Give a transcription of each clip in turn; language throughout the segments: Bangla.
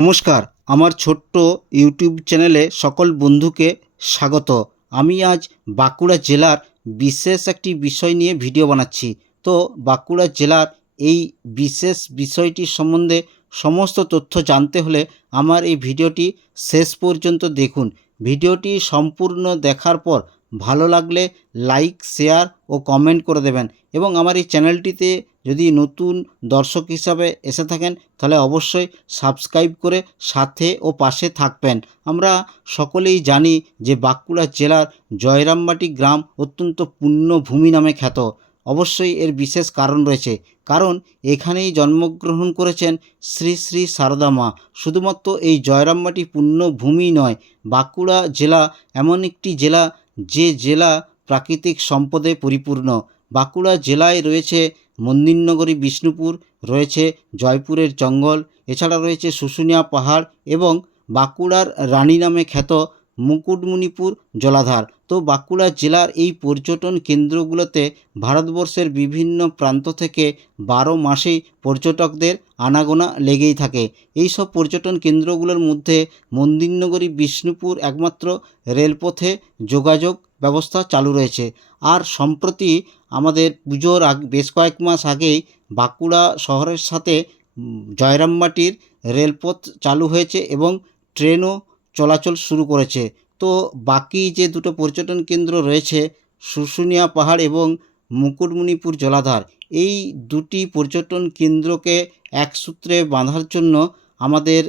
নমস্কার, আমার ছোট্ট ইউটিউব চ্যানেলে সকল বন্ধুকে স্বাগত। আমি আজ বাঁকুড়া জেলার বিশেষ একটি বিষয় নিয়ে ভিডিও বানাচ্ছি। তো বাঁকুড়া জেলার এই বিশেষ বিষয়টির সম্বন্ধে সমস্ত তথ্য জানতে হলে আমার এই ভিডিওটি শেষ পর্যন্ত দেখুন। ভিডিওটি সম্পূর্ণ দেখার পর ভালো লাগলে লাইক, শেয়ার ও কমেন্ট করে দেবেন এবং আমার এই চ্যানেলটিতে যদি নতুন দর্শক হিসাবে এসে থাকেন তাহলে অবশ্যই সাবস্ক্রাইব করে সাথে ও পাশে থাকবেন। আমরা সকলেই জানি যে বাঁকুড়া জেলার জয়রামবাটি গ্রাম অত্যন্ত পুণ্যভূমি নামে খ্যাত। অবশ্যই এর বিশেষ কারণ রয়েছে, কারণ এখানেই জন্মগ্রহণ করেছেন শ্রী শ্রী সারদা মা। শুধুমাত্র এই জয়রামবাটি পুণ্যভূমি নয়, বাঁকুড়া জেলা এমন একটি জেলা যে জেলা প্রাকৃতিক সম্পদে পরিপূর্ণ। বাঁকুড়া জেলায় রয়েছে মন্দিরনগরী বিষ্ণুপুর, রয়েছে জয়পুরের জঙ্গল, এছাড়া রয়েছে শুশুনিয়া পাহাড় এবং বাঁকুড়ার রানী নামে খ্যাত মুকুটমণিপুর জলাধার। তো বাঁকুড়া জেলার এই পর্যটন কেন্দ্রগুলোতে ভারতবর্ষের বিভিন্ন প্রান্ত থেকে 12 মাসেই পর্যটকদের আনাগোনা লেগেই থাকে। এই সব পর্যটন কেন্দ্রগুলোর মধ্যে মন্দিরনগরী বিষ্ণুপুর একমাত্র রেলপথে যোগাযোগ ব্যবস্থা চালু রয়েছে। আর সম্প্রতি আমাদের পুজোর বেশ কয়েক মাস আগেই বাঁকুড়া শহরের সাথে জয়রামবাটির রেলপথ চালু হয়েছে এবং ট্রেনও চলাচল শুরু করেছে। তো বাকি যে দুটো পর্যটন কেন্দ্র রয়েছে, শুশুনিয়া পাহাড় এবং মুকুটমণিপুর জলাধার, এই দুটি পর্যটন কেন্দ্রকে এক সূত্রে বাঁধার জন্য আমাদের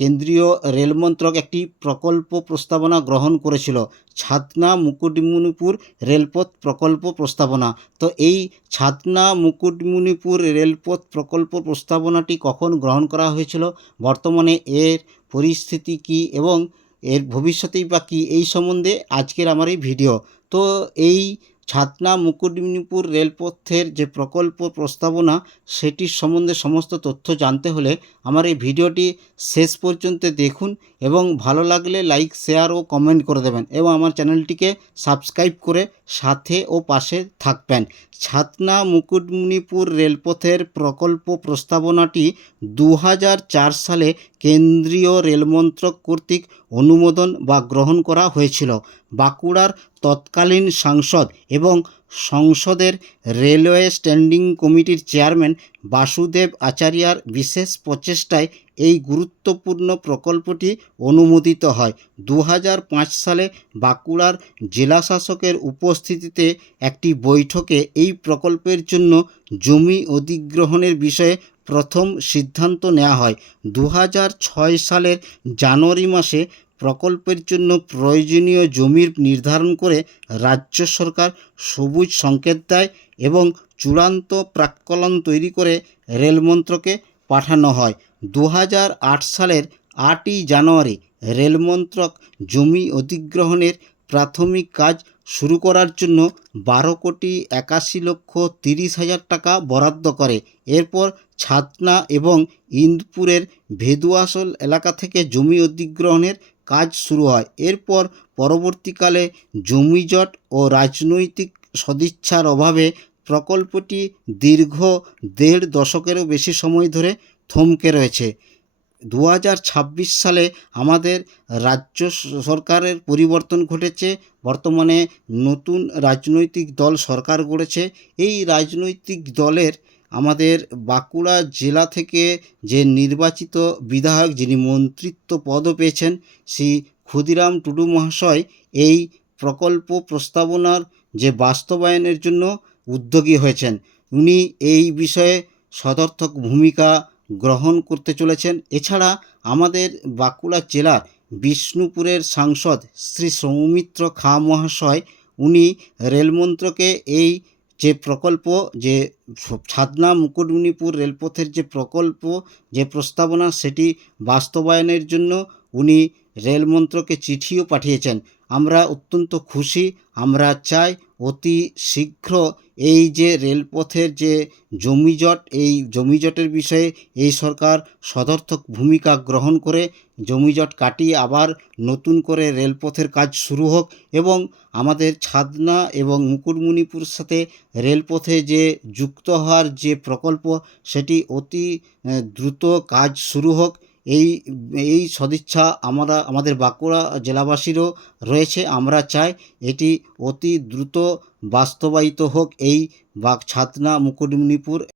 কেন্দ্রীয় রেলমন্ত্রক একটি প্রকল্প প্রস্তাবনা গ্রহণ করেছিল, ছাতনা মুকুটমণিপুর রেলপথ প্রকল্প প্রস্তাবনা। তো এই ছাতনা মুকুটমণিপুর রেলপথ প্রকল্প প্রস্তাবনাটি কখন গ্রহণ করা হয়েছিল, বর্তমানে এর পরিস্থিতি কী এবং এর ভবিষ্যতেই বা কী, এই সম্বন্ধে আজকের আমার এই ভিডিও। তো এই ছাতনা মুকুটমণিপুর রেলপথের যে প্রকল্প প্রস্তাবনা, সেটির সম্বন্ধে সমস্ত তথ্য জানতে হলে আমার এই ভিডিওটি শেষ পর্যন্ত দেখুন এবং ভালো লাগলে লাইক, শেয়ার ও কমেন্ট করে দেবেন এবং আমার চ্যানেলটিকে সাবস্ক্রাইব করে সাথে ও পাশে থাকবেন। ছাতনা মুকুটমণিপুর রেলপথের প্রকল্প প্রস্তাবনাটি 2004 সালে কেন্দ্রীয় রেলমন্ত্রক কর্তৃক অনুমোদন বা গ্রহণ করা হয়েছিল। বাঁকুড়ার তৎকালীন সাংসদ এবং সংসদের রেলওয়ে স্ট্যান্ডিং কমিটির চেয়ারম্যান বাসুদেব আচারিয়ার বিশেষ প্রচেষ্টায় এই গুরুত্বপূর্ণ প্রকল্পটি অনুমোদিত হয়। 2005 সালে বাঁকুড়ার জেলাশাসকের উপস্থিতিতে একটি বৈঠকে এই প্রকল্পের জন্য জমি অধিগ্রহণের বিষয়ে প্রথম সিদ্ধান্ত নেওয়া হয়। 2006 সালের জানুয়ারি মাসে প্রকল্পের জন্য প্রয়োজনীয় জমির নির্ধারণ করে রাজ্য সরকার সবুজ সংকেত দেয় এবং চূড়ান্ত প্রাক্কলন তৈরি করে রেলমন্ত্রকে পাঠানো হয়। 2008 সালের 8ই জানুয়ারি রেলমন্ত্রক জমি অধিগ্রহণের প্রাথমিক কাজ শুরু করার জন্য 12,81,30,000 টাকা বরাদ্দ করে। এরপর ছাতনা এবং ইন্দপুরের ভেদুয়াশোল এলাকা থেকে জমি অধিগ্রহণের কাজ শুরু হয়। এরপর পরবর্তীকালে জমিজট ও রাজনৈতিক সদিচ্ছার অভাবে প্রকল্পটি দীর্ঘ 1.5 দশকেরও বেশি সময় ধরে থমকে রয়েছে। 2026 সালে আমাদের রাজ্য সরকারের পরিবর্তন ঘটেছে। বর্তমানে নতুন রাজনৈতিক দল সরকার গড়েছে। এই রাজনৈতিক দলের আমাদের বাঁকুড়া জেলা থেকে যে নির্বাচিত বিধায়ক, যিনি মন্ত্রিত্ব পদও পেয়েছেন, শ্রী ক্ষুদিরাম টুডু মহাশয় এই প্রকল্প প্রস্তাবনার যে বাস্তবায়নের জন্য উদ্যোগী হয়েছেন। উনি এই বিষয়ে সদর্থক ভূমিকা গ্রহণ করতে চলেছেন। এছাড়া আমাদের বাঁকুড়া জেলার বিষ্ণুপুরের সাংসদ শ্রী সৌমিত্র খাঁ মহাশয়, উনি রেলমন্ত্রকে এই যে প্রকল্প, যে ছাতনা মুকুটমণিপুর রেলপথের যে প্রকল্প, যে প্রস্তাবনা, সেটি বাস্তবায়নের জন্য উনি রেলমন্ত্রকে চিঠিও পাঠিয়েছেন। আমরা অত্যন্ত খুশি। আমরা চাই অতি শীঘ্র এই যে রেলপথের যে জমিজট, এই জমিজটের বিষয়ে এই সরকার সদর্থক ভূমিকা গ্রহণ করে জমিজট কাটিয়ে আবার নতুন করে রেলপথের কাজ শুরু হোক এবং আমাদের ছাতনা এবং মুকুটমণিপুরের সাথে রেলপথে যে যুক্ত হওয়ার যে প্রকল্প, সেটি অতি দ্রুত কাজ শুরু হোক। এই এই সদিচ্ছা আমাদের বাঁকুড়া জেলাবাসীরও রয়েছে। আমরা চাই এটি অতি দ্রুত বাস্তবায়িত হোক, এই ছাতনা মুকুটমণিপুর